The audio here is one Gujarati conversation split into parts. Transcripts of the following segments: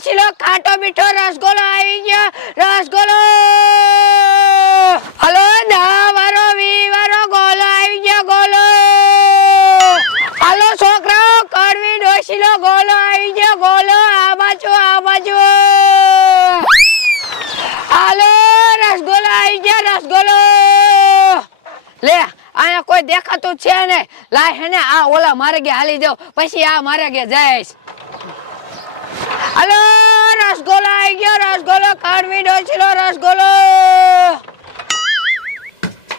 ડોશીલો ખાટો મીઠો રસગોલો આવી ગયો. રસગોલો! હલો દા વારો વી વારો ગોલો આવી ગયો, ગોલો! હલો, છોકરાઓ, કડવી ડોશીલો ગોલો આવી ગયો, ગોલો, આ બાજુ આ બાજુ! હાલો, રસગોલો આવી ગયો, રસગોલો! લે, અહીંયા કોઈ દેખાતું છે ને? લાય હેને, આ ઓલા મારે ગે હાલી જાવ પછી આ મારે ગે જઈશ. હલો રસગોલો આવી ગયો રસગોલો કડવી ડોશીલો રસગોલો.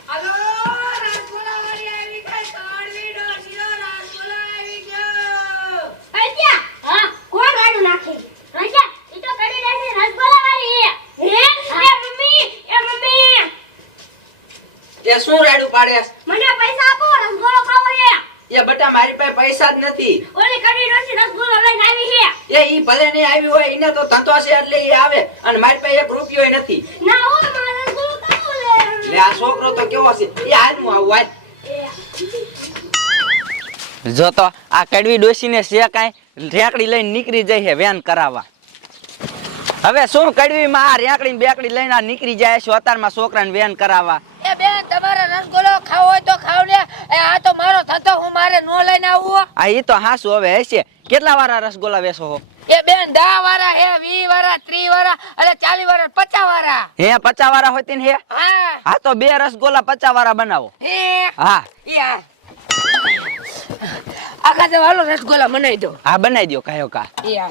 હલો રસગોલા વાળી આવી ગઈ કડવી ડોશીલો રસગોલો આવી ગયો. અલ્યા હા કોણ ગાડું નાખે? રજા ઈ તો કડી નાખી રસગોલા વાળી. હે? એ મમ્મી એ મમ્મી. એ શું રાડું પાડે મને પૈસા આપો રસગોલો ખાવો હે એ મારી પાસે પૈસા જ નથી. ઓલે કડી ડોસી રસગુલ્લો લઈને આવી છે. એ ઈ ભલે નહીં આવી હોય એને તો ધંધો છે એટલે ઈ આવે. અને મારી પાસે એક રૂપિયો નથી. ના ઓ મારા રસગુલ્લો લે લે આ છોકરો તો કેવો છે? એ હાલ હું આવું હાલ. જો તો આ કડવી ડોસીને છે કાંઈ રેકડી લઈને નીકળી જાય છે વેન કરાવવા. હવે શું કડવીમાં આ રેકડી બેકડી લઈને આ નીકળી જાય છે અત્યારમાં છોકરાને વેન કરાવવા. એ બેન તમારે રસગુલ્લો ખાવો હોય તો ખાવ ને એ આ તો મારો થતો હું મારે નો લઈને આવું આ ઈ તો હાસુ હવે હશે. કેટલા વાળા રસગુલ્લા વેસો હો? એ બેન 10 વાળા હે વી વાળા ત્રી વાળા અને ચાલી વાળા પચાસ વાળા હે 50 વાળા હોય ને હે? હા. હા તો બે રસગોલા પચા વાળા બનાવો. હે. હા. યા આખા તે વાલો રસગોલા બનાવી દો. હા બનાવી દો કાયો કા યા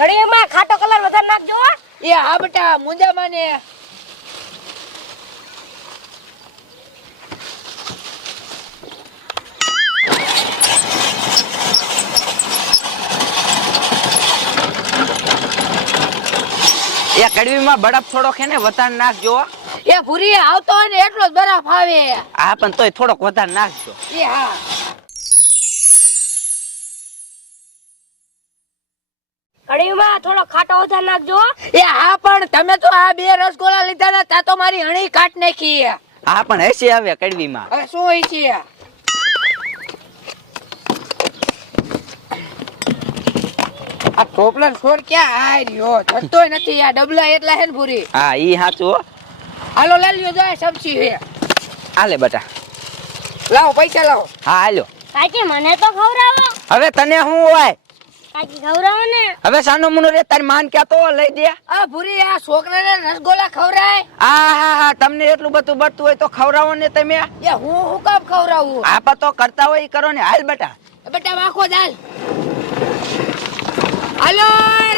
કડીમાં ખાટો કલર વધારે નાખજો એ હા બેટા મુંજા માને એ કડવીમાં બરફ થોડોક હે ને વધારે નાખજો. એ ભૂરી આવતો હોય ને એટલો જ બરફ આવે. હા પણ તોય થોડોક વધારે નાખજો. એ હા. કડીમાં થોડો ખાટો વધારે નાખજો. એ હા પણ તમે તો આ બે રસગોલા લીધા ને ત્યાં તો મારી હણી કાટ નાખી હા પણ હશે હવે કડવીમાં. હવે શું હોય છે? આ ટોપલા છોડ ક્યાં આ રહ્યો? થતોય નથી આ ડબલા એટલા હે ને પૂરી હા ઈ સાચું હાલો લઈ લ્યો જાય સબ્જી હે હાલે બેટા. લાવો પૈસા લાવો. હા હાલો. કાકી મને તો ખવડાવો. હવે તને હું હોય? હવે સાનો મુનો રે તારી માન ક્યાં તો લઈ દે. આ ભૂરી આ છોકરાને રસગોલા ખવરાય આ હા હા તમને એટલું બધું બળતું હોય તો ખવડાવો ને તમે. એ હું હું કામ ખવરાવું આપા તો કરતા હોય ઈ કરો ને. હાલ બેટા. બેટા વાખો દાલ હાલો.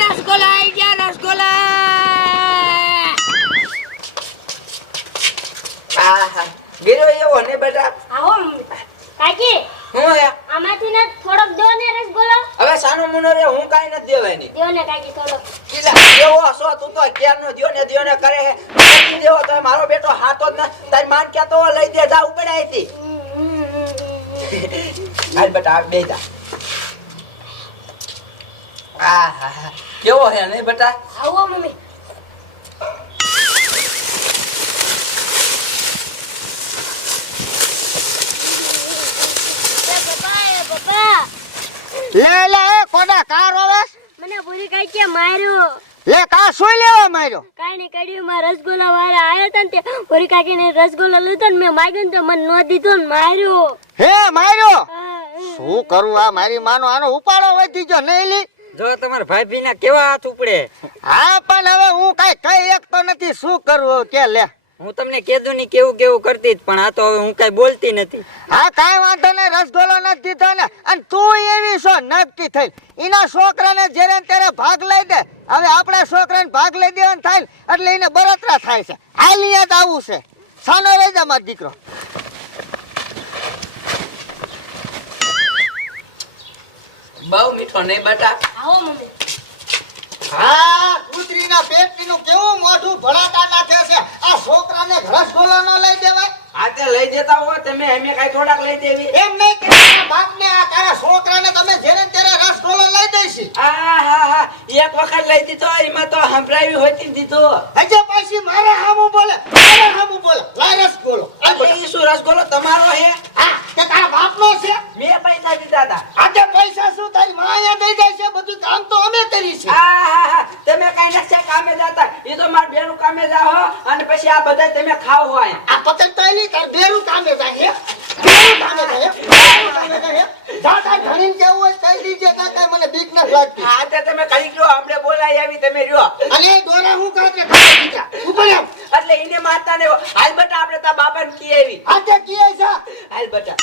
રસગોલા આવી ગયા રસગોલા. આ હા. ગીરો એવો ને બેટા. આવો કાકી. હું હે આમાંથી ને થોડોક દો ને રસગોલો હવે સાનો મુનો રે હું કાઈ નથી દેવાની દો ને કાકી થોડો કીધા એવો છો તું તો ક્યારનો દ્યો ને દ્યો ને કરે હે નથી દેવો તો મારો બેટો હાથો જ ના તારી માન કે તો લઈ દે જા ઉપડાઈ હતી હાલ બેટા આ બે જા. આ હા હા કેવો હે ને બેટા? આવો મમ્મી એ પપ્પા એ પપ્પા લે લે એ કોડા કા રોવે મને ભૂરી કાઈ કે માર્યો. લે કા સુઈ લેવા માર્યો. કાઈ ને કડ્યું માં રસગુલ્લા વાળા આયો તા ને તે. ભૂરી કાકી ને રસગુલ્લા લીધો ને મેં માગ્યો ને તો મને નો દીધો ને માર્યો. હે માર્યો? હા, શું કરું આ મારી માનો? આનો ઉપાડો વધી ગયો નહીં લી. જો તમારા ભાઈ ના કેવા હાથ ઉપડે? હા પણ હવે હું કઈ કઈ એકતો નથી. શું કરવું કે લે. હું તમને કેદું ની કેવું કેવું કરતી પણ આ તો હવે હું કઈ બોલતી નથી. હા કાઈ વાંધો નહીં રસગોલો નથી દીધો ને અને તું એવી છો નક્કી થઈ. એના છોકરાને જ્યારે ને ત્યારે ભાગ લઈ દે હવે આપણા છોકરાને ભાગ લઈ દેવાનું થાય ને એટલે એને બળતરા થાય છે. હાલી યાદ આવું છે. સાનો રહી જા મારો દીકરો. બહુ મીઠો નહીં બટા? આવો મમ્મી. હા. કૂતરીના પેટનું કેવું મોઢું ભળાતા નાખે છે? આ છોકરાને રસગોલો ન લઈ દેવાય? આ તે લઈ દેતા હો તમે અમે કઈ થોડાક લઈ દેવી. એમ નહીં કે બાપને આ તારા છોકરાને તમે જેને ત્યારે રસગોલો લઈ દઈશી. આ હા હા. એક વખત લઈ દીધો એમાં તો સંભળાવી હોતી દીધો. અચ્છા પાછી મારા હામું બોલે મારા હામું બોલે લારસ ગોલો આ શું રસગોલો તમારો હે? હા તે તારા બાપનો છે? મે પૈસા દીધા હતા આજે પૈસા શું તારી માયા દઈ જાય છે બધું કામ તો અમે કરી છે. હા હા હા. તમે કઈ નથી કામે જતા. એ તો માર બેનું કામે જાઓ અને પછી આ બધા તમે ખાવ હોય આ પતંગ તો એની તાર બેરું કામે જાય હે? જા તાર ઘણીને કેવું હોય તઈ લીજે કાકા મને બીક નથી લાગતી. આ તે તમે કહી ગયો. હમણે બોલાય આવી તમે રહ્યો. અને દોરા હું કાં છે? ઉપર આવ. એટલે એને માતા ને હાલ બટા આપણે તા બાપા ને કી આવી આતે કીએ સા હાલ બટા.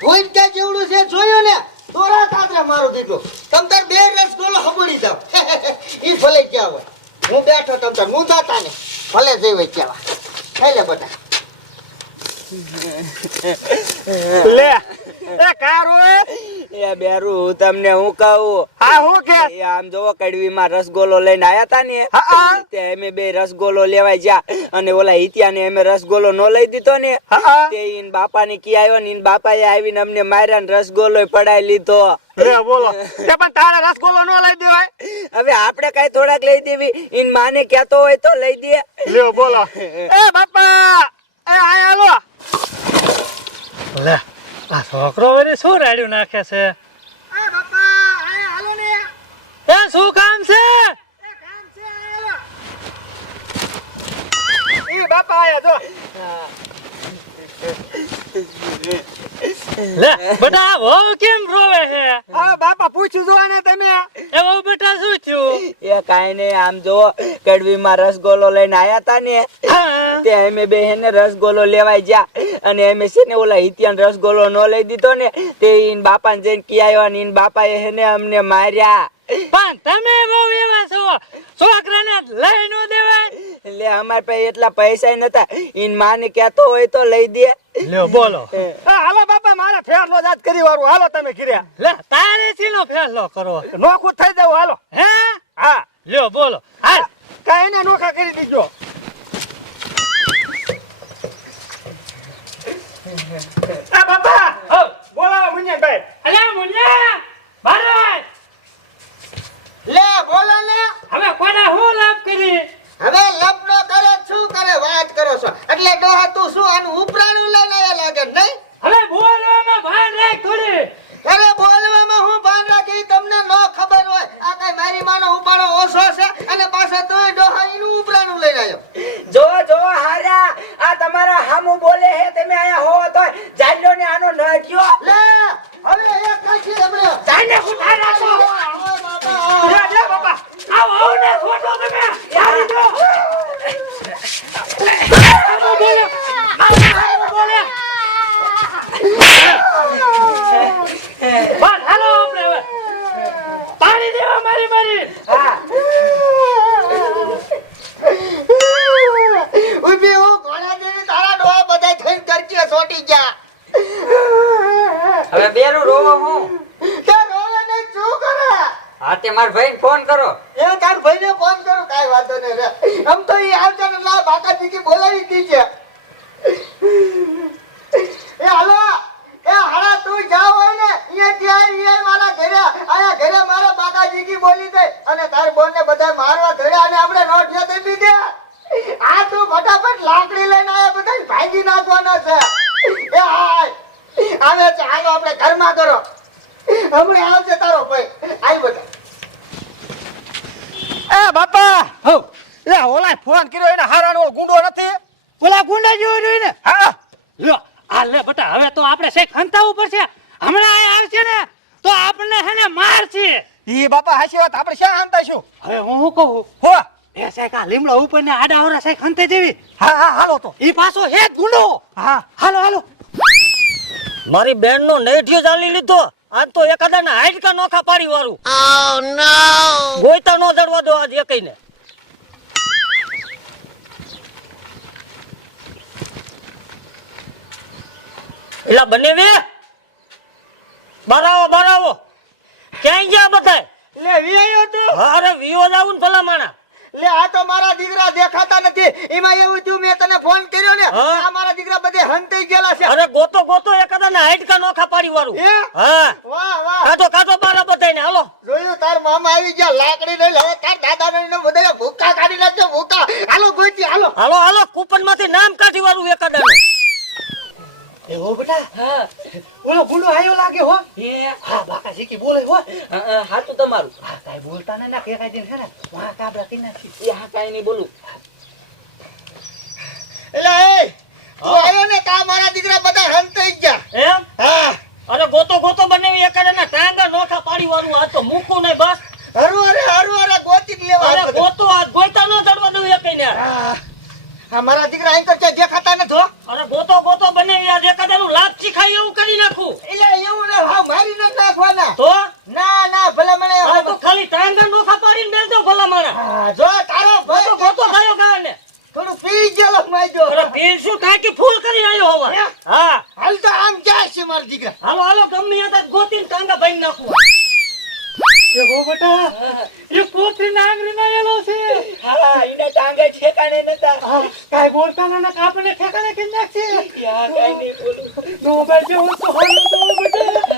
ભૂલ કે જેવડું છે જોયું ને? દોરા કાતરે મારો દીકરો તમ તાર બે રસગોલો હબડી જાવ ઈ ભલે ક્યાં હોય. હું બેઠો તમ તાર હું જાતા ને ભલે જઈ હોય કેવા ખાઈ લે બધા લે એ કારો એ બેરું હું તમને હું કહું હા હું કે એ આમ જોવો કડવીમાં રસગોલો લઈને આયા તા ને હા તે અમે બે રસગોલો લેવાય જા અને ઓલા હિતિયા ને અમે રસગોલો નો લઈ દીધો ને. તે ઈન બાપા ને કી આવ્યો ને ઈન બાપાએ આવીને અમને માર્યા ને રસગોલો પડાઈ લીધો. બોલો. તે પણ તારે રસગોલો નો લઈ દેવાય? હવે આપણે કઈ થોડાક લઈ દેવી. ઈન માને કહેતો હોય તો લઈ દે. લ્યો બોલો. એ બાપા! એ આયા લો. લે આ છોકરો વળી શું રાડ્યું નાખે છે એ બાપા આય હાલો ને એ શું કામ છે? એ કામ છે આય ઈ બાપા આયા જો. લે બેટા આ કેમ રોવે છે? આ બાપા પૂછ્યું જો ને તમે? એ વહુ બેટા શું થયું? એ કાઈ નહીં આમ જો કડવીમાં રસગોલો લઈને આયા તા ને ત્યાં તે અમે બે હેને રસગોલો લેવાય જ્યા અને અમે છે ને ઓલા હિત્યાન રસગોલો નો લઈ દીધો ને તે ઈન બાપાને જઈને કી આવ્યા ને ઈન બાપાએ એને અમને માર્યા. પણ તમે બહુ એવા છો. છોકરાને લઈ ન દેવાય. એટલે અમાર પાસે એટલા પૈસા નતા. ઈન માને કહેતો હોય તો લઈ દે. લ્યો બોલો. હાલો બાપા મારે ફેરલો જાત કરી વાળું. હાલો તમે કર્યા લે તારે સીનો ફેરલો કરો નોખું થઈ જાવ હાલો. હે? હા. લ્યો બોલો. હાલ. કાઈ એને નોખા કરી દીજો આ બાપા. હો. મુનિયા ભાઈ અલ્યા મુનિયા. બારાય લે બોલો ને હવે કોને હું લાભ કરી હવે લપનો કરે શું કરે વાત કરો છો? એટલે ડોહા તું શું આનું ઉપરાણું લઈને લાગે? નહીં? હવે બોલવામાં ભાન રાખ થોડી અરે બોલવામાં હું ભાન રાખી તમને ન ખબર હોય આ કઈ મારી માનો ઉપાડો ઓછો છે અને પાછા તોય ડોહા એનું ઉપરાણું લઈને આવ્યો જો જો હારા આ તમારા હામુ બોલે હે તમે આયા હો તો જાલ્યો ને આનો નટ્યો લે હવે એક કાઢી હમણે જાને ઉઠા રાખો ઓય બાબા લે લે બાપા આવો આવો ને છોટો તમે યારી દો આવો બોલો આવો બોલે બસ હાલો આપણે હવે પાણી દેવા મારી મારી હા ઊભી હું ઘોડા જેવી તારા ડોહા બધા થઈને કરચીએ સોટી ગયા બેરું રોવો હું? કે રોવે ને શું કરે? હા તે માર ભાઈને ફોન કરો. એ તાર ભાઈને ફોન કરો કાઈ વાંધો નહીં રે. આમ તો ઈ આવશે ને લા બાકા દીકી બોલાવી દીજે એ હાલો એ હાડા તું જાવ હોય ને અહીંયા ત્યાં અહીંયા મારા ઘરે. આયા ઘરે મારા બાકાજી કી બોલી દે અને તાર બોન ને બધા મારવા ઘરે અને આપણે નોટિયા દઈ દીધે આ તું ફટાફટ લાકડી લઈને આયા બધા ભાગી નાખવાના છે એ હાય આવે છે હાલો આપણે ઘરમાં કરો હમણાં આવશે તારો ભાઈ આઈ બધા એ બાપા હો લે ઓલા ફોન કર્યો એને હારાનો ગુંડો નથી ઓલા ગુંડા જેવો જોઈ ને હા લ્યો લે બટા હવે તો આપણે શેખ હંતાવું પડશે. હમણાં આ આવશે ને તો આપણને હે ને મારશે ઈ બાપા હાચી વાત આપણે શા હંતાશું હવે હું શું કહું? હો. એ શેખ આ લીમડો ઉપર ને આડા ઓરા શેખ હંતે જેવી હા હા હાલો તો. ઈ પાછો હે ગુંડો. હા. હાલો હાલો. મારી બેન નો નેઠિયો ચાલી લીધો. આજ તો એકાદા ના હાડકા નોખા પાડી વાળું. ગોઈતા નો દડવા દો આજ એકઈ એલા બને વે? બરાવો બરાવો ક્યાંય ગયા બધા લે વિયો તું? અરે વિયો જાવું ને ભલા માણા લે આ તો મારા દીકરા દેખાતા નથી. એમાં એવું થયું મેં તને ફોન કર્યો ને? આ મારા દીકરા બધે હંતાઈ ગયેલા છે. અરે ગોતો ગોતો એકાદા હાઈટ કા નોખા પાડી વાળું? હા? વાહ વાહ. કાઢો કાઢો બારા બધા ને હાલો. જોયું તાર મામા આવી ગયા લાકડી લઈ હવે તાર દાદા ને બધા ભૂકા કાઢી નાખજો ભૂકા. હાલો ગોતી હાલો. હાલો હાલો કૂપનમાંથી નામ કાઢી વાળું એકાદા નું એવો બેટા. હા ઓલો ગુંડો આયો લાગે હો. એ હા બાકા શીખી બોલે હો. હા તો તમારું. હા કાઈ બોલતા ના ના કે કાઈ દિન હે ને. કાબરા કે નાખી એ હા કાઈ નહીં બોલું. એલે એ આયો ને તા મારા દીકરા બધા રન થઈ ગયા. એમ? હા. અરે ગોતો ગોતો બનાવી એકડે ના ટાંગા નોઠા પાડી વાળું આ તો મૂકું ને બસ. હરુ અરે હરુ અરે ગોતી લેવા અરે ગોતો આ ગોતા નો જડવા દઉં એકઈ ને હા. મારા દીકરા અહીં હવે હે? હા. હાલ તો આમ જાય છે મારા દીકરા. હાલો હાલો ગમે ત્યાં ગોતીને ટાંગા ભાઈ નાખું. એ બહુ બેટા એ કોથરી નાંગરી ના છે. હા એને ટાંગે ઠેકાણે નતા. કાંઈ બોલતા ના કાપને ઠેકાણે કે નાખશે. યા કઈ નહીં બોલું. નો ભાઈ જેવું તો હોનું તો